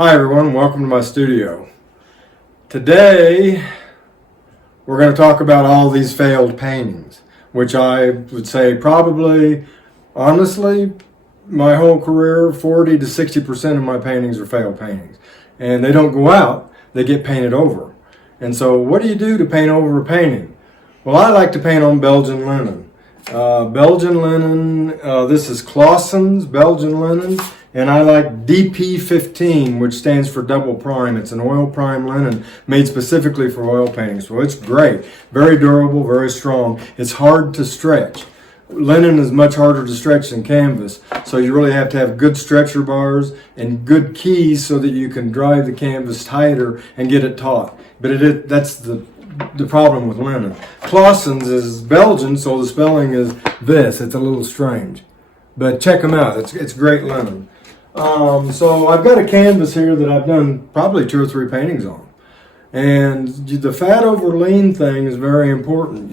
Hi everyone, welcome to my studio. Today we're going to talk about all these failed paintings, which I would say probably, honestly, my whole career, 40 to 60% of my paintings are failed paintings. And they don't go out, they get painted over. And so what do you do to paint over a painting? Well, I like to paint on Belgian linen. Belgian linen, this is Clausen's Belgian linen. And I like DP15, which stands for double prime. It's an oil prime linen made specifically for oil painting. So it's great. Very durable, very strong. It's hard to stretch. Linen is much harder to stretch than canvas. So you really have to have good stretcher bars and good keys so that you can drive the canvas tighter and get it taut. But that's the problem with linen. Clausen's is Belgian, so the spelling is this. It's a little strange. But check them out. It's great linen. So I've got a canvas here that I've done probably 2 or 3 paintings on. And the fat over lean thing is very important.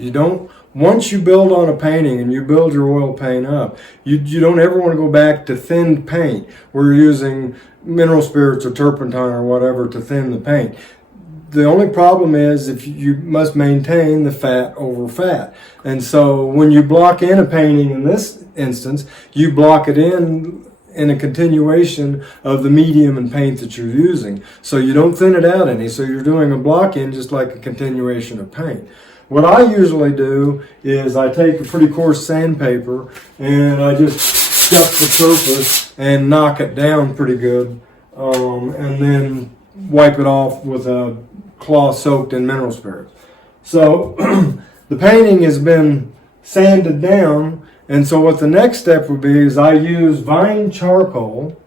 Once you build on a painting and you build your oil paint up, you don't ever want to go back to thin paint where you're using mineral spirits or turpentine or whatever to thin the paint. The only problem is if you must maintain the fat over fat. And so when you block in a painting in this instance, you block it in a continuation of the medium and paint that you're using. So you don't thin it out any. So you're doing a block in just like a continuation of paint. What I usually do is I take a pretty coarse sandpaper and I just scuff the surface and knock it down pretty good. And then wipe it off with a cloth soaked in mineral spirits. So the painting has been sanded down, and so what the next step would be is I use vine charcoal,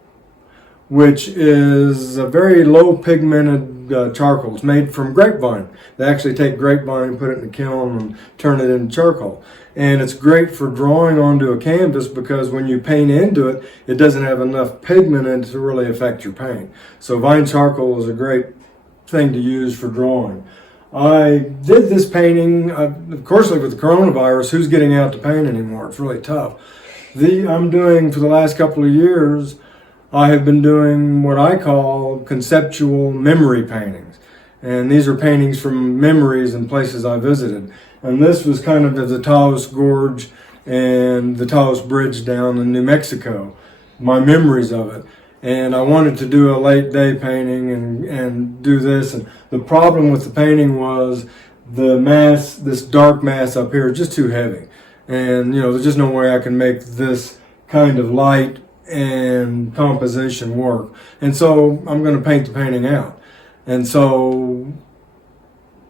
which is a very low pigmented charcoal. It's made from grapevine. They actually take grapevine and put it in the kiln and turn it into charcoal. And it's great for drawing onto a canvas because when you paint into it, it doesn't have enough pigment in it to really affect your paint. So vine charcoal is a great thing to use for drawing. I did this painting, of course, like with the coronavirus, who's getting out to paint anymore? It's really tough. I'm doing, for the last couple of years, I have been doing what I call conceptual memory paintings. And these are paintings from memories and places I visited. And this was kind of the Taos Gorge and the Taos Bridge down in New Mexico, my memories of it. And I wanted to do a late day painting and do this. And the problem with the painting was the mass, this dark mass up here, is just too heavy. And, there's just no way I can make this kind of light and composition work. And so I'm going to paint the painting out. And so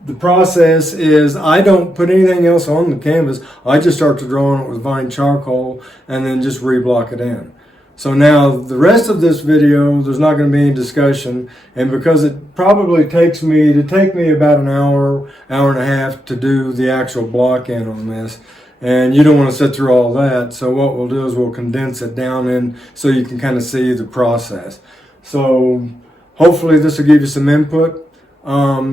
the process is I don't put anything else on the canvas. I just start to draw on it with vine charcoal and then just reblock it in. So now the rest of this video, there's not going to be any discussion, and because it probably takes me about an hour and a half to do the actual block in on this, and you don't want to sit through all that, so what we'll do is we'll condense it down in so you can kind of see the process. So hopefully this will give you some input.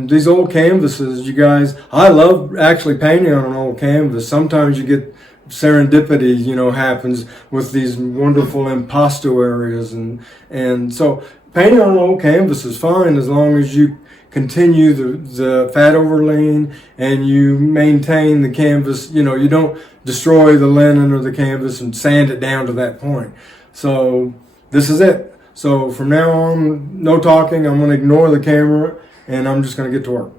These old canvases, you guys, I love actually painting on an old canvas. Sometimes you get serendipity, happens with these wonderful impasto areas. And so painting on an old canvas is fine as long as you continue the fat over lean and you maintain the canvas. You don't destroy the linen or the canvas and sand it down to that point. So this is it. So from now on, no talking. I'm going to ignore the camera and I'm just going to get to work.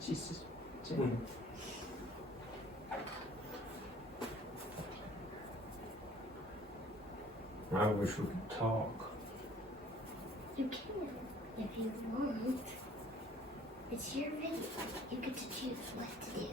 She's just. I wish we could talk. You can if you want. It's your video. You get to choose what to do.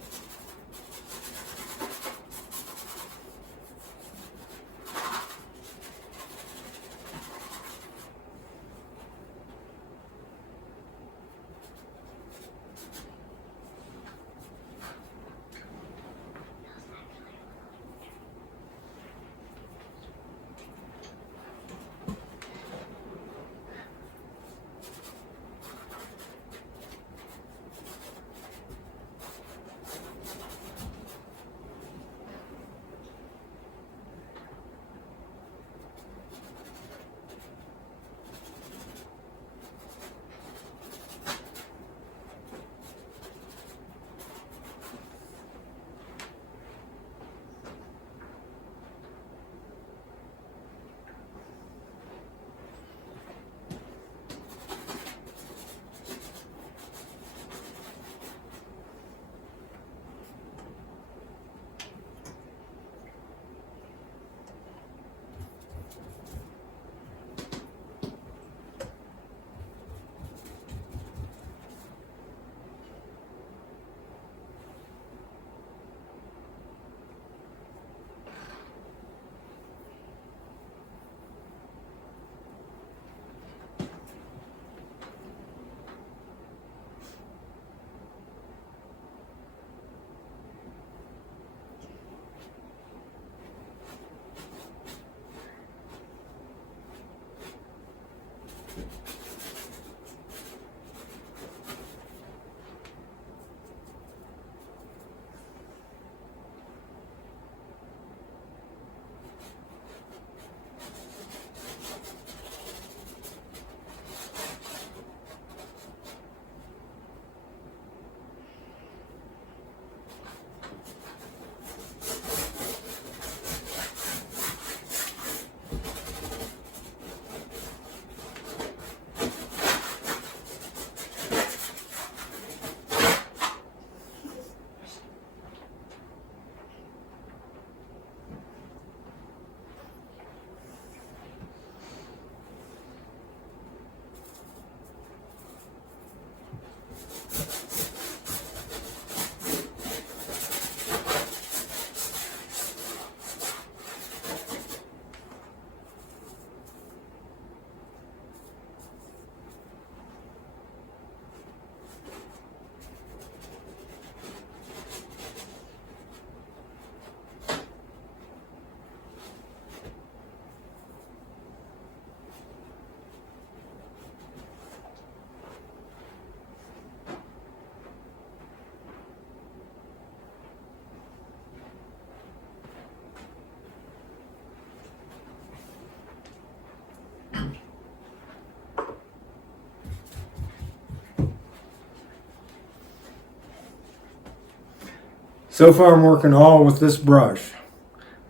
So far I'm working all with this brush.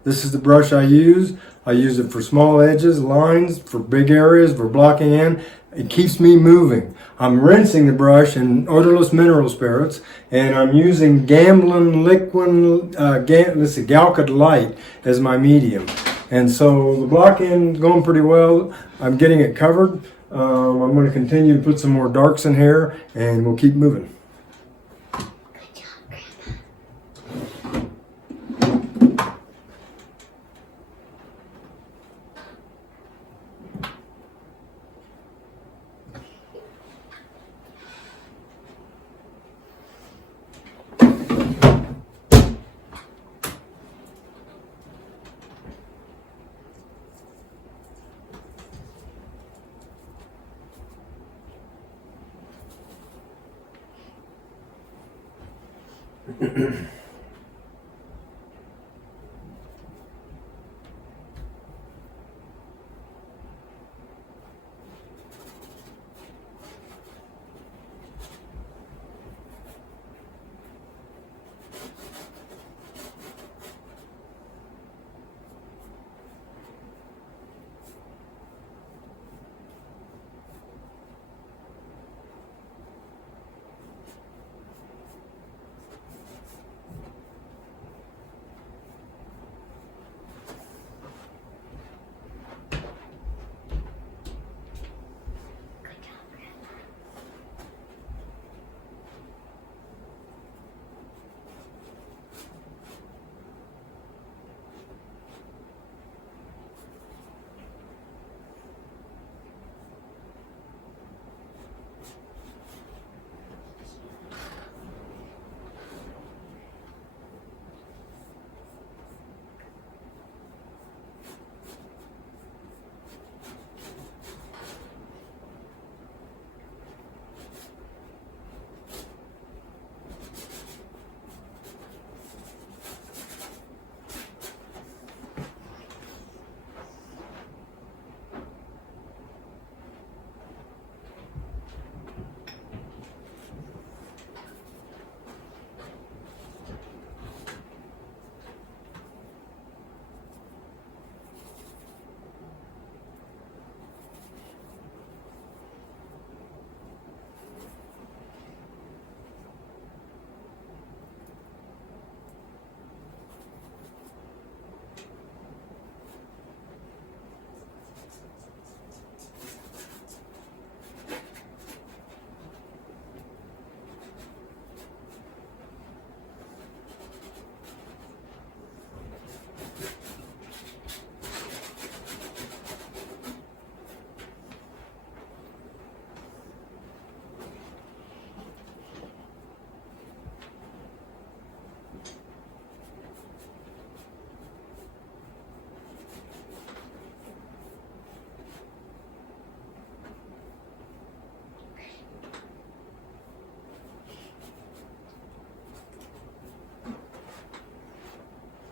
This is the brush I use. I use it for small edges, lines, for big areas, for blocking in. It keeps me moving. I'm rinsing the brush in odorless mineral spirits, and I'm using Gamblin Liquid, Galcid Light as my medium. And so the block in is going pretty well. I'm getting it covered. I'm going to continue to put some more darks in here, and we'll keep moving. Good job, Grandma.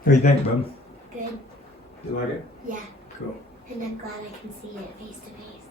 What do you think, bub? Good. You like it? Yeah. Cool. And I'm glad I can see it face to face.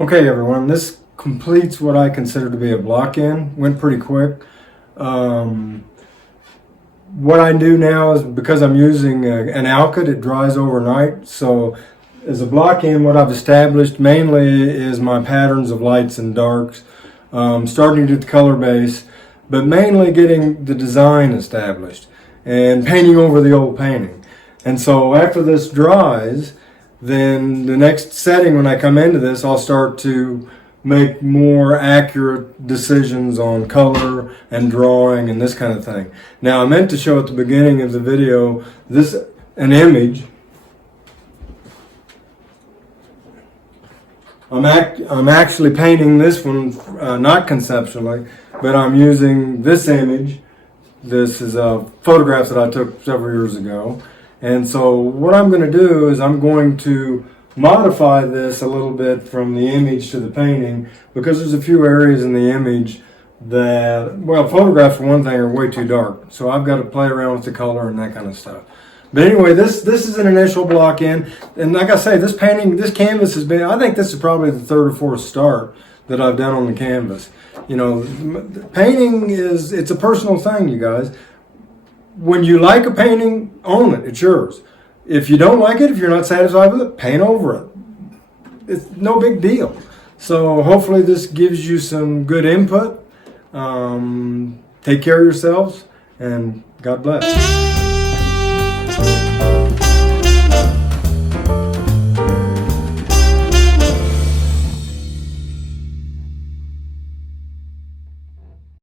Okay, everyone, this completes what I consider to be a block-in. Went pretty quick. What I do now is, because I'm using an Alkyd, it dries overnight. So as a block-in, what I've established mainly is my patterns of lights and darks, starting to get the color base, but mainly getting the design established and painting over the old painting. And so after this dries, then the next setting, when I come into this, I'll start to make more accurate decisions on color and drawing and this kind of thing. Now, I meant to show at the beginning of the video an image. I'm actually painting this one not conceptually, but I'm using this image. This is a photograph that I took several years ago. And so what I'm going to do is I'm going to modify this a little bit from the image to the painting, because there's a few areas in the image that, well, photographs for one thing are way too dark. So I've got to play around with the color and that kind of stuff. But anyway, this is an initial block in. And like I say, this canvas has been, I think this is probably the third or fourth start that I've done on the canvas. You know, painting it's a personal thing, you guys. When you like a painting, own it. It's yours. If you don't like it, if you're not satisfied with it, paint over it. It's no big deal. So hopefully this gives you some good input. Take care of yourselves, and God bless.